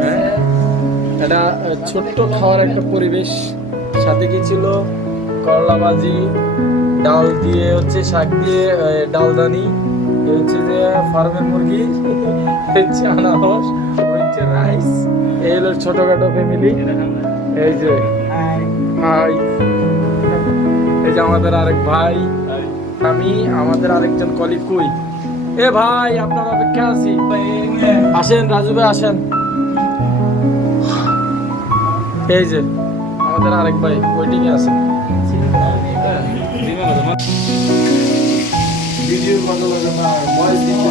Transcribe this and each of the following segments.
হ্যাঁ, এটা ছোট্ট খাওয়ার একটা পরিবেশ। সাথে কি ছিল? করলা ভাজি ডাল দিয়ে হচ্ছে শাক দিয়ে ডালদানি হচ্ছে যে ফার্মের মুরগি হচ্ছে আনারস হচ্ছে রাইস। এই হলো ছোটখাটো ফ্যামিলি এই যে হাই এই যে আমাদের আরেক ভাই আমি আমাদের আরেকজন কলিগ কই? এ ভাই আপনার অপেক্ষা আছি। আসেন রাজু ভাই আসেন। এই যে আমাদের আরেক ভাই ওয়েটিং এ আছে। ভিডিও ভালো লাগে না ভয়েস দিতে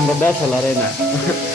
gambe belle all'arena.